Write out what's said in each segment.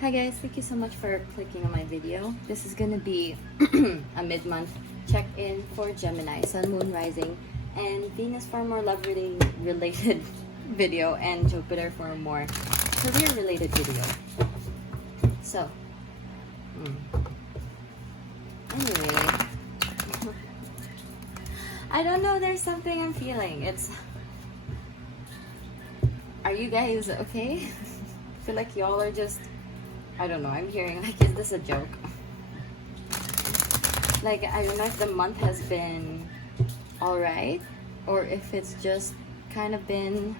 Hi guys, thank you so much for clicking on my video. This is gonna be a mid-month check-in for Gemini, Sun, Moon, Rising, and Venus for more love-related video, and Jupiter for more career-related video. So, anyway, I don't know, there's something I'm feeling. Are you guys okay? I feel like y'all are just, I don't know, I'm hearing like, is this a joke? Like, I don't know if the month has been alright, or if it's just kind of been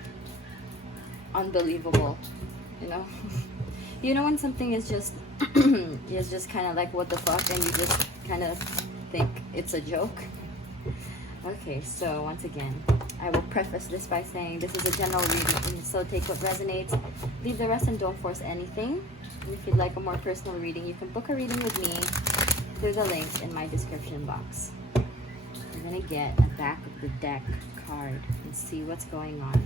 unbelievable, you know? You know when something is just, is just kind of like, what the fuck, and you just kind of think it's a joke? Okay, so once again, I will preface this by saying this is a general reading, so take what resonates, leave the rest, and don't force anything. And if you'd like a more personal reading, you can book a reading with me through the links in my description box. We're gonna get a back of the deck card and see what's going on.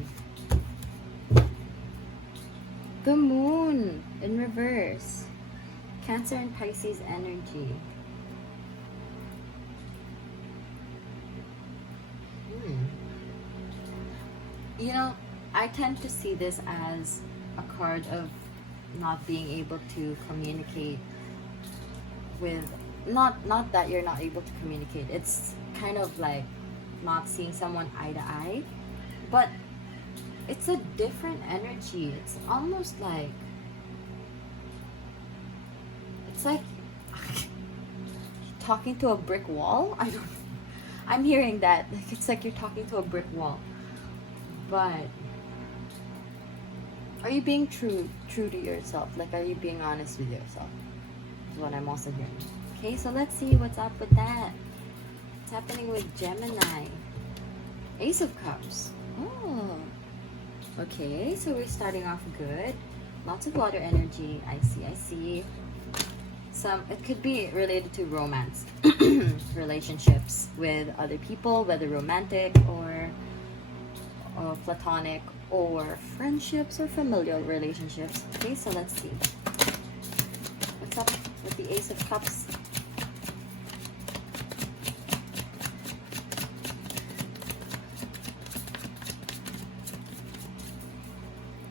The Moon in reverse. Cancer and Pisces energy. You know, I tend to see this as a card of not being able to communicate with, not that you're not able to communicate, it's kind of like not seeing someone eye to eye, but it's a different energy. It's almost like, it's like talking to a brick wall. I'm hearing that, like, it's like you're talking to a brick wall. But are you being true to yourself? Like, are you being honest with yourself? Is what I'm also hearing. Okay, so let's see what's up with that. What's happening with Gemini? Ace of Cups. Oh, okay, so we're starting off good. Lots of water energy. I see. It could be related to romance, relationships with other people, whether romantic or platonic, or friendships or familial relationships. Okay, so let's see what's up with the Ace of Cups.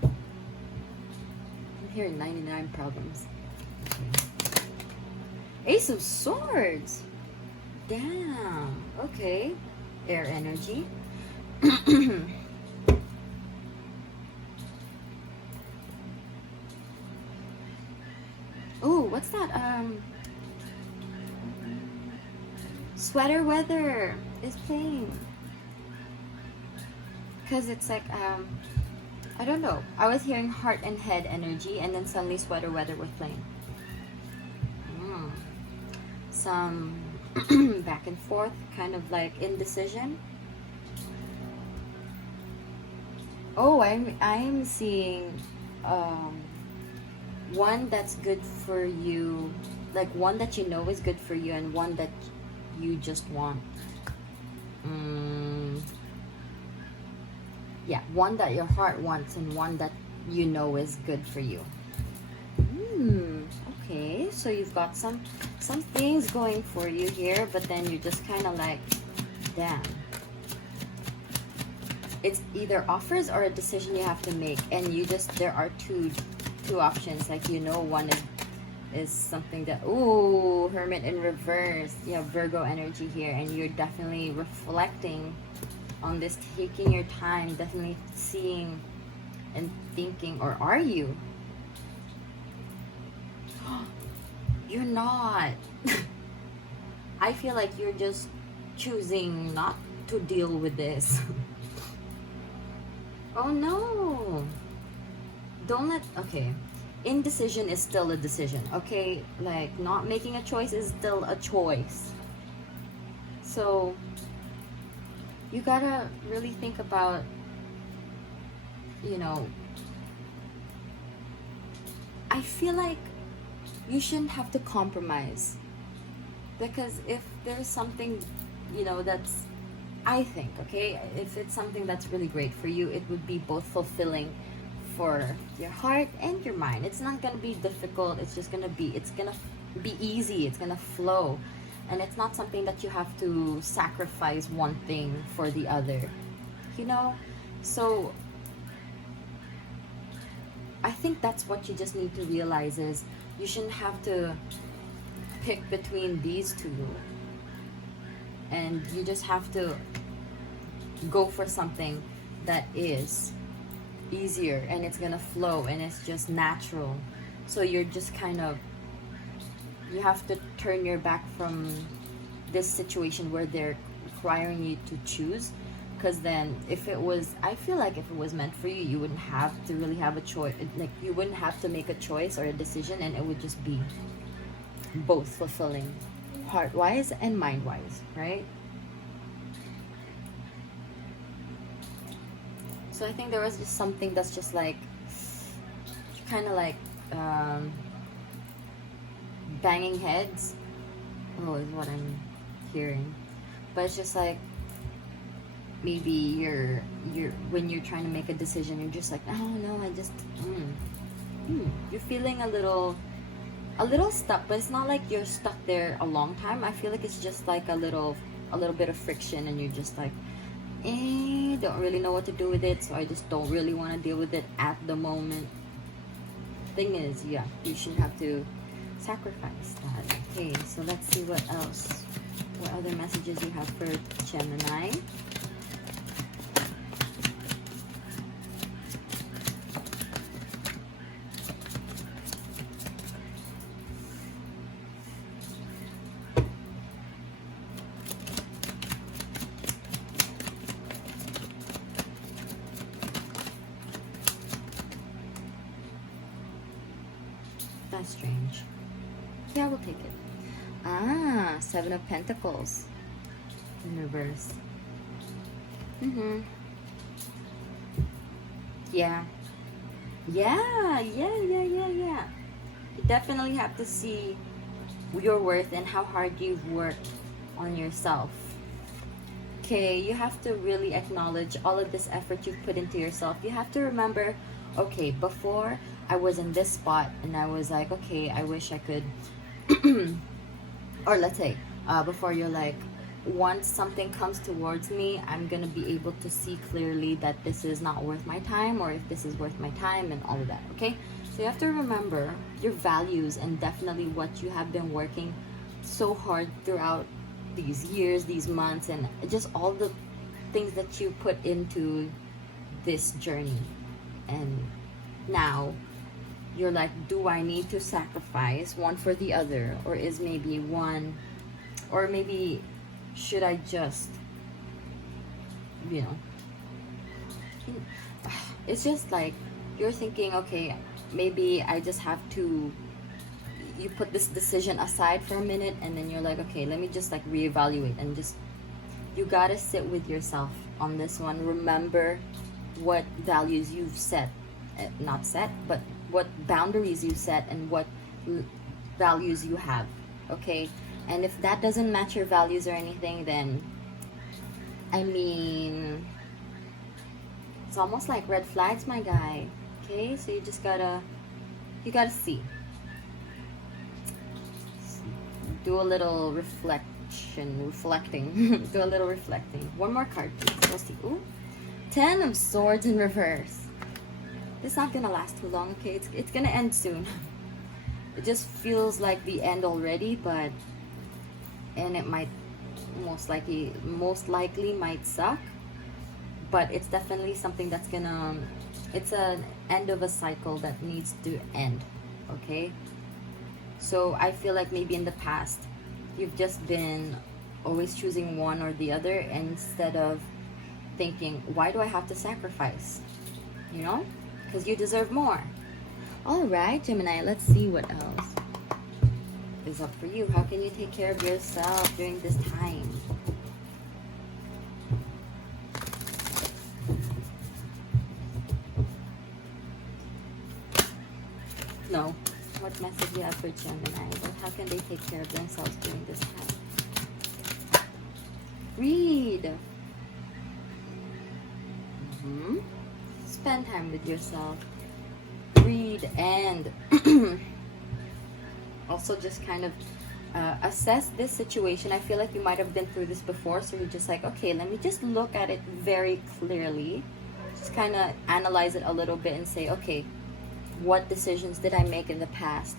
I'm hearing 99 problems. Okay. Ace of Swords. Damn. Okay, air energy. Oh, what's that? Sweater weather is playing. Because it's like, I don't know. I was hearing heart and head energy, and then suddenly sweater weather was playing. Some back and forth, kind of like indecision. Oh, I'm seeing one that's good for you, like one that you know is good for you, and one that you just want. Yeah, one that your heart wants and one that you know is good for you. Okay, so you've got some things going for you here, but then you're just kind of like, damn. It's either offers or a decision you have to make, and there are two options. Like, you know, one is something that, ooh, Hermit in reverse. You have Virgo energy here, and you're definitely reflecting on this, taking your time, definitely seeing and thinking. Or are you? You're not. I feel like you're just choosing not to deal with this. Oh no, okay, indecision is still a decision, okay? Like, not making a choice is still a choice. So you gotta really think about, you know, I feel like you shouldn't have to compromise, because if there's something, you know, that's, I think, okay, if it's something that's really great for you, it would be both fulfilling for your heart and your mind. It's not gonna be difficult. It's gonna be easy. It's gonna flow, and it's not something that you have to sacrifice one thing for the other, you know. So I think that's what you just need to realize, is you shouldn't have to pick between these two, and you just have to go for something that is easier, and it's gonna flow, and it's just natural. So you're just kind of, you have to turn your back from this situation where they're requiring you to choose, because then if it was, I feel like if it was meant for you, you wouldn't have to really have a choice. Like, you wouldn't have to make a choice or a decision, and it would just be both fulfilling, heart-wise and mind-wise, right? So I think there was just something that's just like, kind of like banging heads. Oh, is what I'm hearing. But it's just like, maybe you're when you're trying to make a decision, you're just like, oh no, I just you're feeling a little stuck. But it's not like you're stuck there a long time. I feel like it's just like a little bit of friction, and you're just like, don't really know what to do with it, so I just don't really want to deal with it at the moment. Thing is, yeah, you shouldn't have to sacrifice that. Okay, so let's see what else, what other messages you have for Gemini. That's strange. Yeah, we'll take it. Ah, Seven of Pentacles in reverse. Yeah. You definitely have to see your worth and how hard you've worked on yourself. Okay, you have to really acknowledge all of this effort you've put into yourself. You have to remember, okay, before I was in this spot and I was like, okay, I wish I could, or let's say, before you're like, once something comes towards me, I'm gonna be able to see clearly that this is not worth my time, or if this is worth my time, and all of that, okay? So you have to remember your values, and definitely what you have been working so hard throughout these years, these months, and just all the things that you put into this journey. And now you're like, do I need to sacrifice one for the other, or is maybe one, or maybe should I just, you know, it's just like you're thinking, okay, maybe I just have to, you put this decision aside for a minute, and then you're like, okay, let me just like reevaluate, and just, you gotta sit with yourself on this one. Remember what values you've set, not set, but what boundaries you set, and what values you have, okay? And if that doesn't match your values or anything, then I mean, it's almost like red flags, my guy. Okay, so you just gotta see, do a little reflecting do a little reflecting. One more card, please. Let's see. Ooh, 10 of Swords in reverse. It's not gonna last too long, okay? It's gonna end soon. It just feels like the end already, but, and it might most likely might suck, but it's definitely something that's gonna, it's an end of a cycle that needs to end, okay? So I feel like maybe in the past you've just been always choosing one or the other, instead of thinking, why do I have to sacrifice, you know, because you deserve more. All right, Gemini, let's see what else is up for you. How can you take care of yourself during this time? No. What message do you have for Gemini? How can they take care of themselves during this time? Read. Spend time with yourself. read and also just kind of assess this situation. I feel like you might have been through this before, so you're just like, okay, let me just look at it very clearly, just kind of analyze it a little bit and say, okay, what decisions did I make in the past,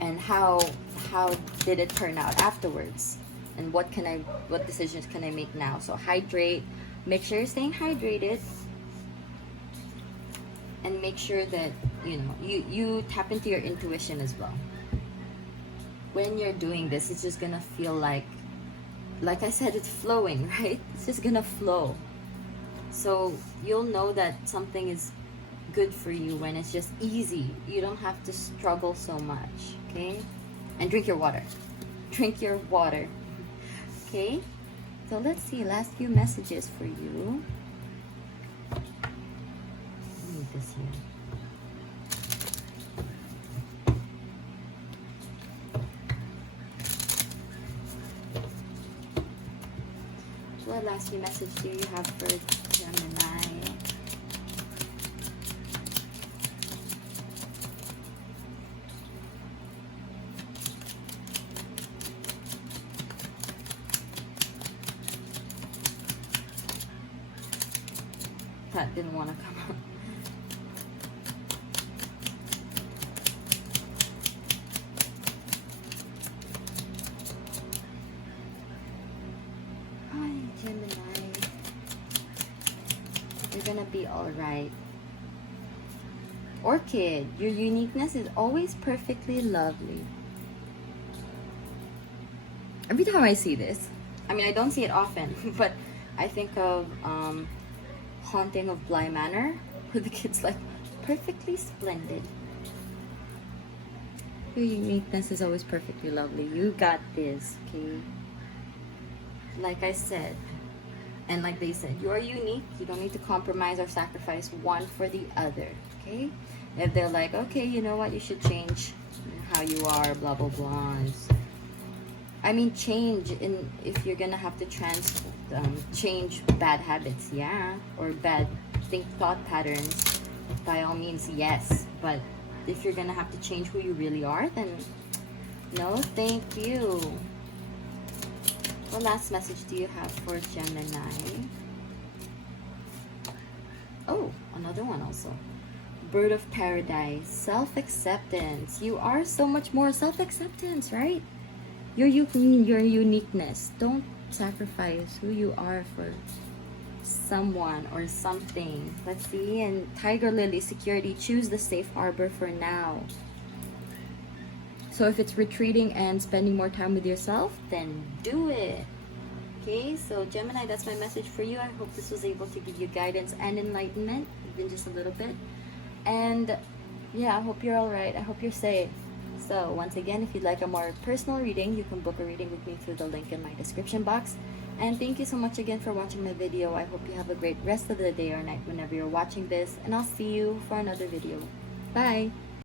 and how did it turn out afterwards, and what decisions can I make now? So hydrate, make sure you're staying hydrated, and make sure that you tap into your intuition as well. When you're doing this, it's just gonna feel like I said, it's flowing, right? It's just gonna flow. So you'll know that something is good for you when it's just easy. You don't have to struggle so much, okay? And drink your water. Drink your water, okay? So let's see, last few messages for you. Need this here. What last few message do you have for Gemini? That didn't want to come out. Hi, Gemini. You're gonna be alright. Orchid, your uniqueness is always perfectly lovely. Every time I see this, I mean, I don't see it often, but I think of Haunting of Bly Manor, where the kid's like, perfectly splendid. Your uniqueness is always perfectly lovely. You got this, okay? Like I said, and like they said, you are unique. You don't need to compromise or sacrifice one for the other, okay? If they're like, okay, you know what, you should change how you are, blah, blah, blah. I mean, change if you're gonna have to change bad habits, yeah, or bad thought patterns, by all means, yes. But if you're gonna have to change who you really are, then no, thank you. What last message do you have for Gemini? Oh, another one also. Bird of Paradise, self-acceptance. You are so much more. Self-acceptance, right? Your uniqueness. Don't sacrifice who you are for someone or something. Let's see. And Tiger Lily, security. Choose the safe harbor for now. So if it's retreating and spending more time with yourself, then do it. Okay, so Gemini, that's my message for you. I hope this was able to give you guidance and enlightenment, even just a little bit. And yeah, I hope you're all right. I hope you're safe. So once again, if you'd like a more personal reading, you can book a reading with me through the link in my description box. And thank you so much again for watching my video. I hope you have a great rest of the day or night whenever you're watching this. And I'll see you for another video. Bye!